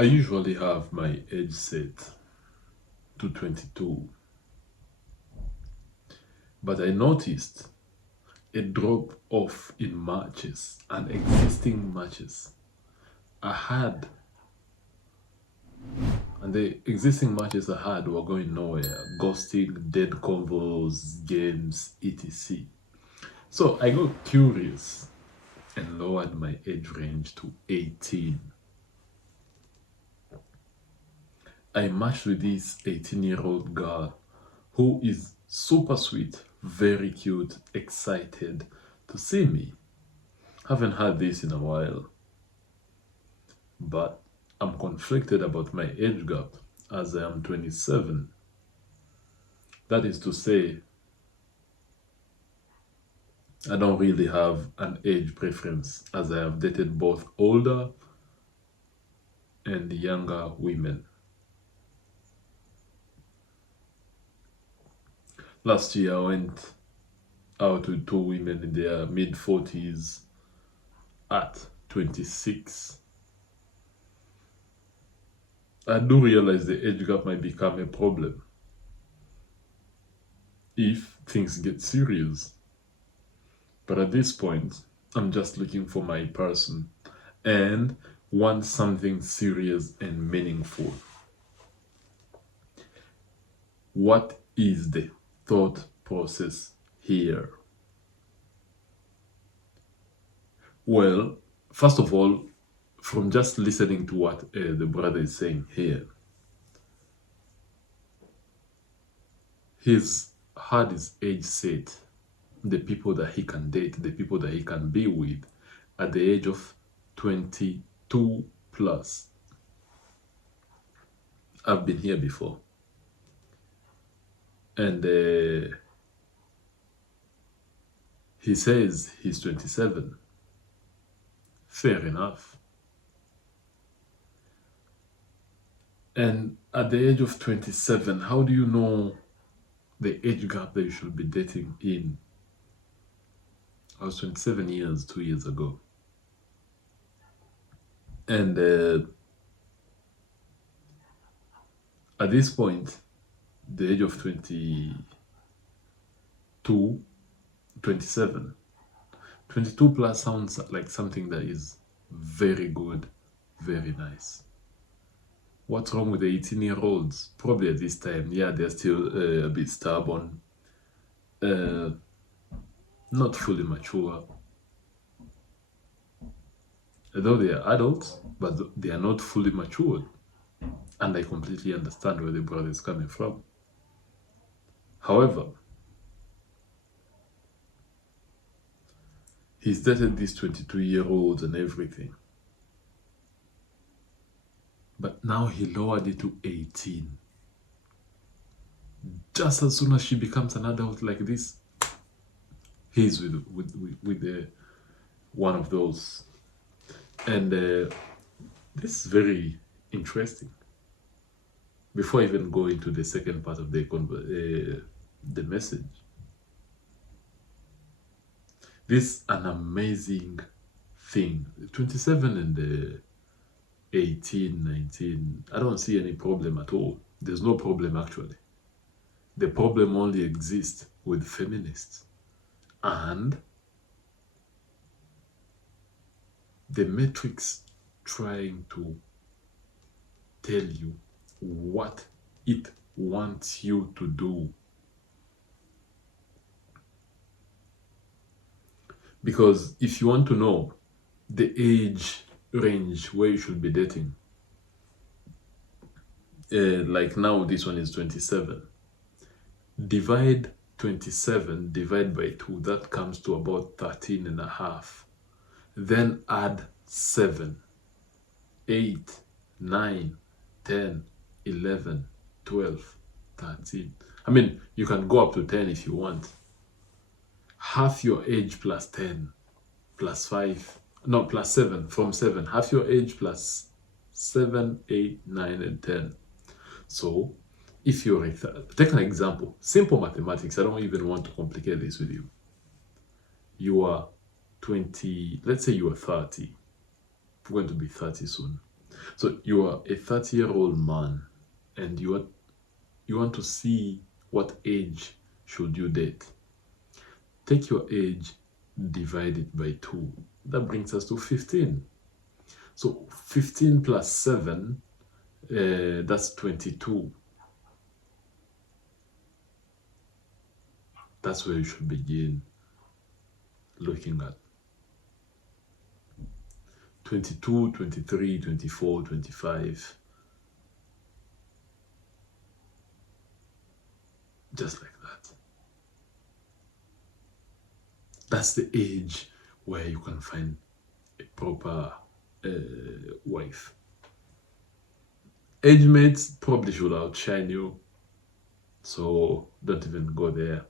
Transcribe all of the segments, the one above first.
I usually have my age set to 22, but I noticed a drop off in matches and existing matches I had, and the existing matches I had were going nowhere. Ghosting, dead convos, games, etc. So I got curious and lowered my age range to 18. I matched with this 18-year-old girl who is super sweet, very cute, excited to see me. Haven't had this in a while, but I'm conflicted about my age gap as I am 27. That is to say, I don't really have an age preference as I have dated both older and younger women. Last year, I went out with two women in their mid 40s at 26. I do realize the age gap might become a problem if things get serious. But at this point, I'm just looking for my person and want something serious and meaningful. What is the thought process here? Well, first of all, from just listening to what the brother is saying here, he's had his age set, the people that he can date, the people that he can be with at the age of 22 plus. I've been here before. And he says he's 27. Fair enough. And at the age of 27, how do you know the age gap that you should be dating in? I was 27 years, 2 years ago. And at this point, the age of 22, 27, 22 plus sounds like something that is very good, very nice. What's wrong with the 18-year-olds? Probably at this time, yeah, they're still a bit stubborn, not fully mature. Although they are adults, but they are not fully matured. And I completely understand where the brother is coming from. However, he's dated these 22-year-olds and everything. But now he lowered it to 18. Just as soon as she becomes an adult like this, he's with one of those. And this is very interesting. Before I even go into the second part of the message, this is an amazing thing. 27 and 18, 19, I don't see any problem at all. There's no problem actually. The problem only exists with feminists and the matrix trying to tell you what it wants you to do. Because if you want to know the age range where you should be dating, like now this one is 27, divide 27 divide by 2, that comes to about 13 and a half. Then add 7, 8, 9, 10, 11, 12, 13. I mean, you can go up to 10 if you want. Half your age plus 10, plus 5, no, plus 7, from 7. Half your age plus 7, 8, 9, and 10. So, if you're take an example, simple mathematics, I don't even want to complicate this with you. You are 20, let's say you are 30. You're going to be 30 soon. So you are a 30-year-old man and you want to see what age should you date. Take your age, divide it by 2. That brings us to 15. So 15 plus 7, that's 22. That's where you should begin looking at. 22, 23, 24, 25. Just like that. That's the age where you can find a proper wife. Age mates probably should outshine you, so don't even go there.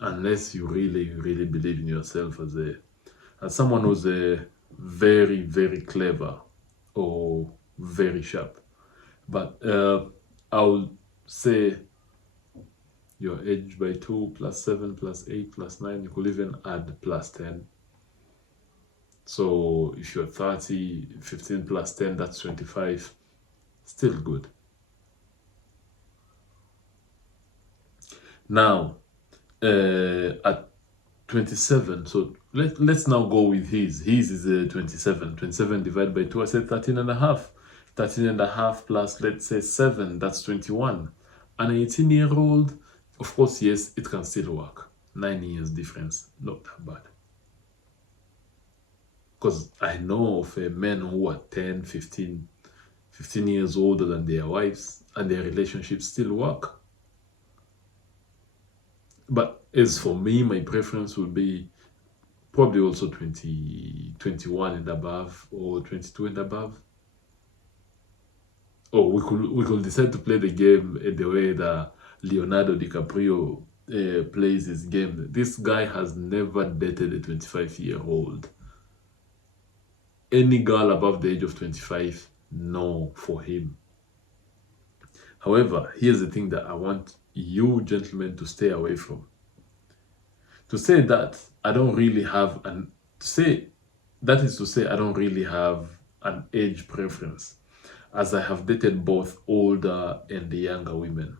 Unless you really believe in yourself as someone who's very, very clever or very sharp. But I would say your age by 2 plus 7 plus 8 plus 9, you could even add plus 10. So if you're 30, 15 plus 10, that's 25. Still good. Now, at 27, so let's now go with his. His is 27. 27 divided by 2, I said 13 and a half. 13 and a half plus, let's say 7, that's 21. An 18-year-old, of course, yes, it can still work. 9 years difference, not that bad. Because I know of men who are 10, 15 years older than their wives, and their relationships still work. But as for me, my preference would be probably also 21 and above, or 22 and above. Or we could decide to play the game the way that Leonardo DiCaprio plays his game. This guy has never dated a 25-year-old. Any girl above the age of 25, no for him. However, here's the thing that I want you gentlemen to stay away from. To say that I don't really have I don't really have an age preference, as I have dated both older and the younger women.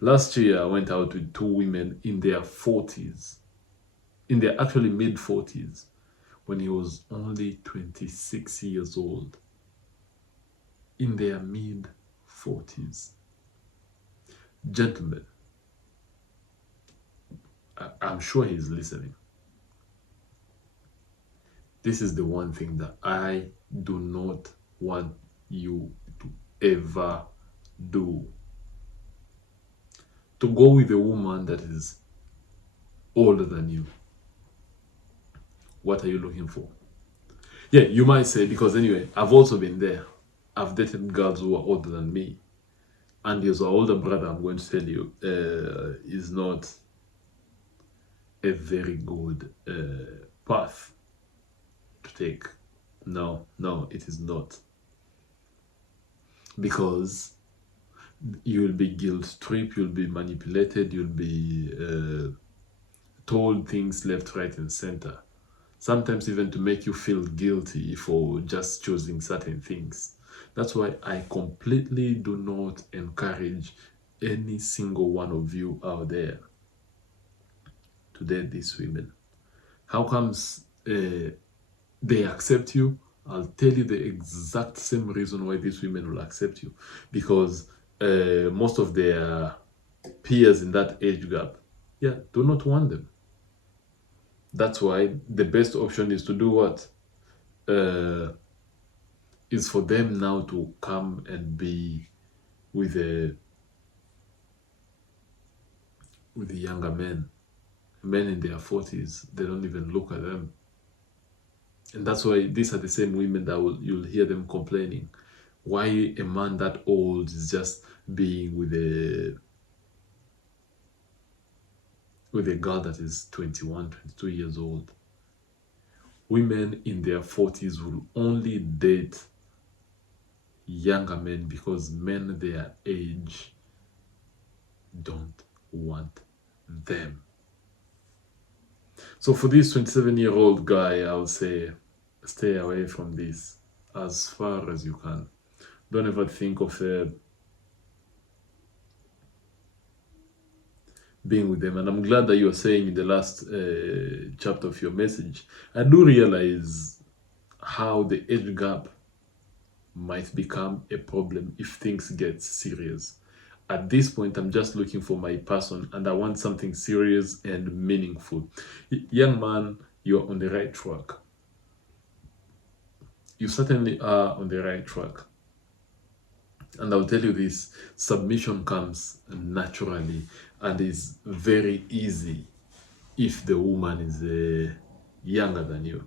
Last year, I went out with 2 women in their 40s, in their actually mid-40s, when he was only 26 years old. In their mid-40s. Gentlemen, I'm sure he's listening. This is the one thing that I do not want you to ever do. To go with a woman that is older than you. What are you looking for? Yeah, you might say, because anyway, I've also been there. I've dated girls who are older than me. And your older brother, I'm going to tell you, is not a very good path to take. No, it is not. Because you'll be guilt-tripped, you'll be manipulated, you'll be told things left, right, and center. Sometimes even to make you feel guilty for just choosing certain things. That's why I completely do not encourage any single one of you out there to date these women. How comes they accept you? I'll tell you the exact same reason why these women will accept you. Because most of their peers in that age gap, do not want them. That's why the best option is to do what? Is for them now to come and be with the younger men in their 40s. They don't even look at them. And that's why these are the same women that you'll hear them complaining. Why a man that old is just being with a girl that is 21, 22 years old. Women in their 40s will only date younger men because men their age don't want them. So for this 27-year-old guy, I would say stay away from this. as far as you can. Don't ever think of being with them. And I'm glad that you're saying in the last chapter of your message, I do realize how the age gap might become a problem if things get serious. At this point, I'm just looking for my person and I want something serious and meaningful. Young man, you're on the right track. You certainly are on the right track. And I'll tell you this, submission comes naturally and is very easy if the woman is younger than you.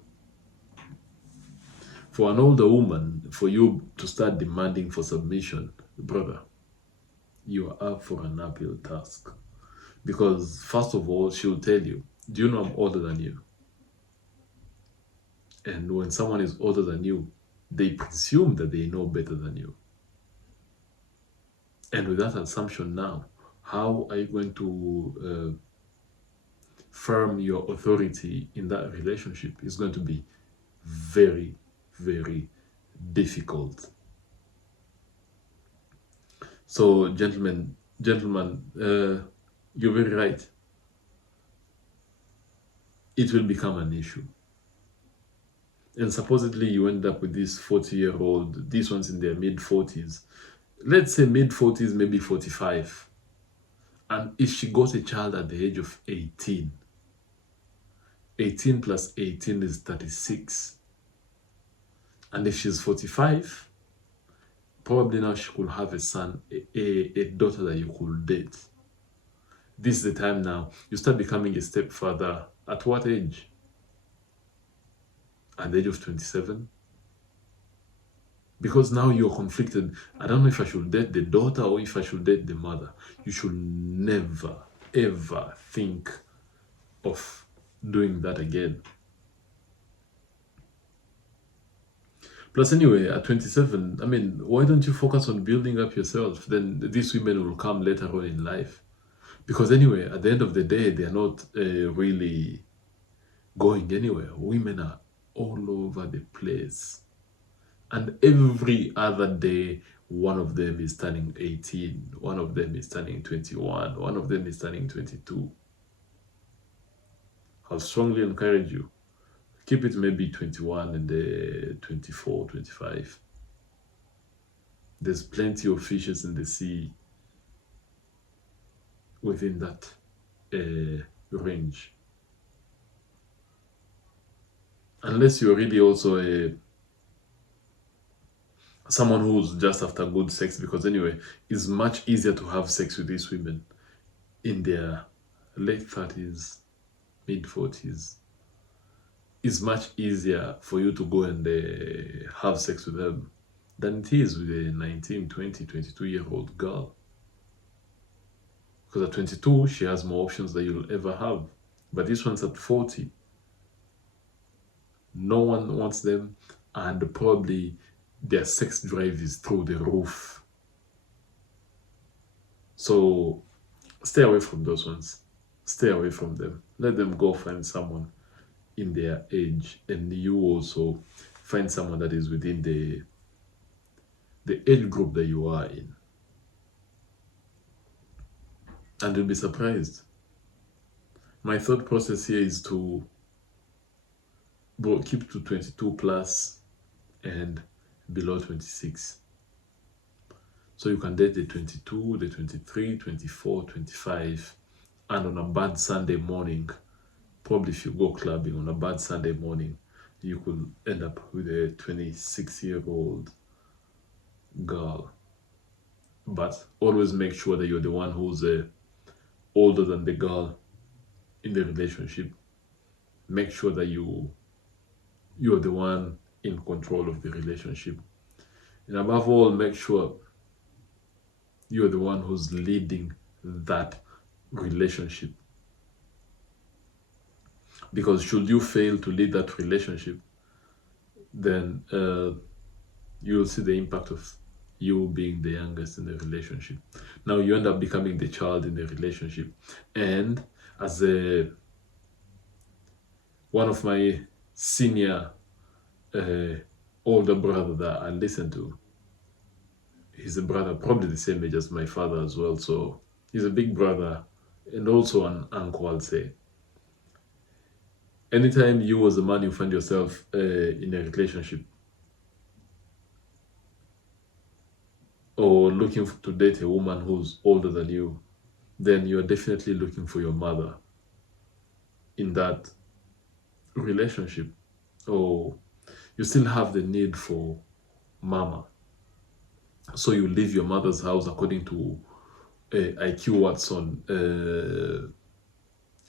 For an older woman, for you to start demanding for submission, brother, you are up for an uphill task. Because first of all, she'll tell you, do you know I'm older than you? And when someone is older than you, they presume that they know better than you. And with that assumption now, how are you going to firm your authority in that relationship? Is going to be very, very difficult. So, gentlemen, you're very right. It will become an issue. And supposedly you end up with this 40-year-old, these ones in their mid-40s. Let's say mid-40s, maybe 45. And if she got a child at the age of 18, 18 plus 18 is 36. And if she's 45, probably now she could have a son, a daughter that you could date. This is the time now. You start becoming a stepfather at what age? At the age of 27? Because now you're conflicted. I don't know if I should date the daughter or if I should date the mother. You should never, ever think of doing that again. Plus, anyway, at 27, I mean, why don't you focus on building up yourself? Then these women will come later on in life. Because anyway, at the end of the day, they are not really going anywhere. Women are all over the place. And every other day, one of them is turning 18, one of them is turning 21, one of them is turning 22. I'll strongly encourage you. Keep it maybe 21 and 24, 25. There's plenty of fishes in the sea within that range. Unless you're really also someone who's just after good sex, because anyway, it's much easier to have sex with these women in their late 30s, mid 40s. It's much easier for you to go and have sex with them than it is with a 19, 20, 22-year-old girl. Because at 22, she has more options than you'll ever have. But this one's at 40. No one wants them, and probably their sex drive is through the roof. So stay away from those ones. Stay away from them. Let them go find someone in their age, and you also find someone that is within the age group that you are in. And you'll be surprised. My thought process here is to keep to 22 plus and below 26. So you can date the 22, the 23, 24, 25, and on a bad Sunday morning, probably if you go clubbing on a bad Sunday morning, you could end up with a 26-year-old girl. But always make sure that you're the one who's older than the girl in the relationship. Make sure that you're the one in control of the relationship. And above all, make sure you're the one who's leading that relationship. Because should you fail to lead that relationship, then you'll see the impact of you being the youngest in the relationship. Now you end up becoming the child in the relationship. And as one of my senior older brother that I listen to. He's a brother, probably the same age as my father as well. So he's a big brother and also an uncle, I'll say. Anytime you as a man, you find yourself in a relationship or looking to date a woman who's older than you, then you're definitely looking for your mother in that relationship. Or you still have the need for mama. So you leave your mother's house according to IQ Watson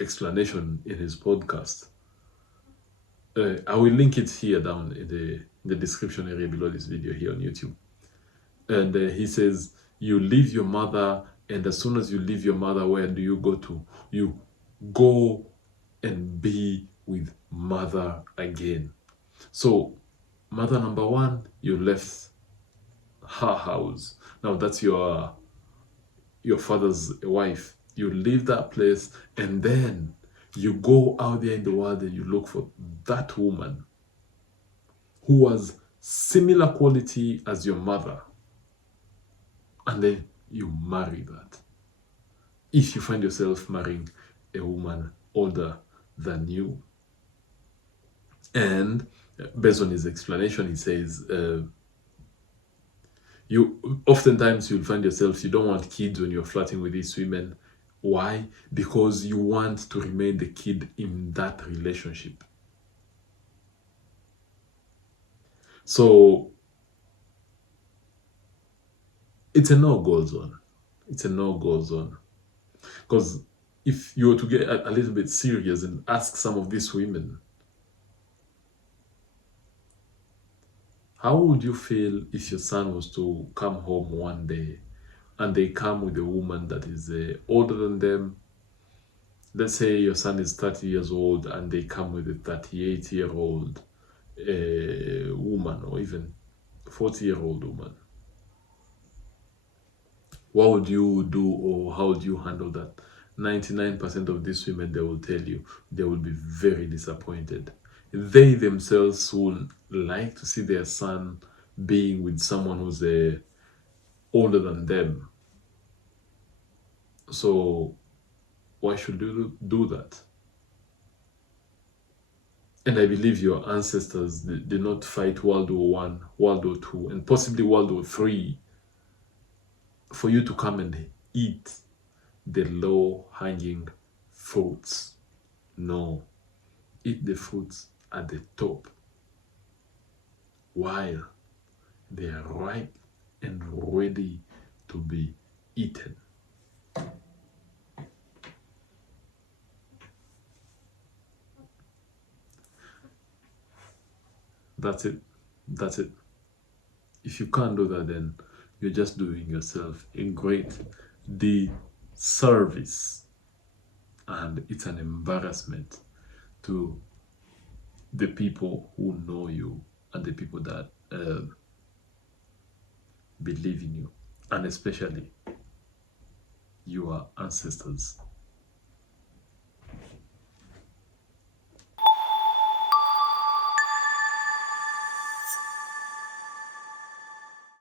explanation in his podcast. I will link it here down in the description area below this video here on YouTube. And he says, you leave your mother, and as soon as you leave your mother, where do you go to? You go and be with mother again. So, mother number one, you left her house. Now that's your father's wife. You leave that place, and then you go out there in the world and you look for that woman who has similar quality as your mother, and then you marry that. If you find yourself marrying a woman older than you. And based on his explanation, he says, oftentimes you'll find yourself, you don't want kids when you're flirting with these women. Why? Because you want to remain the kid in that relationship. So it's a no-go zone. It's a no-go zone. Because if you were to get a little bit serious and ask some of these women, how would you feel if your son was to come home one day and they come with a woman that is older than them? Let's say your son is 30 years old and they come with a 38-year-old woman, or even 40-year-old woman. What would you do, or how would you handle that? 99% of these women, they will tell you they will be very disappointed. They themselves will like to see their son being with someone who's older than them. So why should you do that? And I believe your ancestors did not fight World War I, World War II, and possibly World War III for you to come and eat the low-hanging fruits. No. Eat the fruits at the top while they are ripe and ready to be eaten. That's it. That's it. If you can't do that, then you're just doing yourself a great disservice. And it's an embarrassment to the people who know you and the people that believe in you, and especially your ancestors.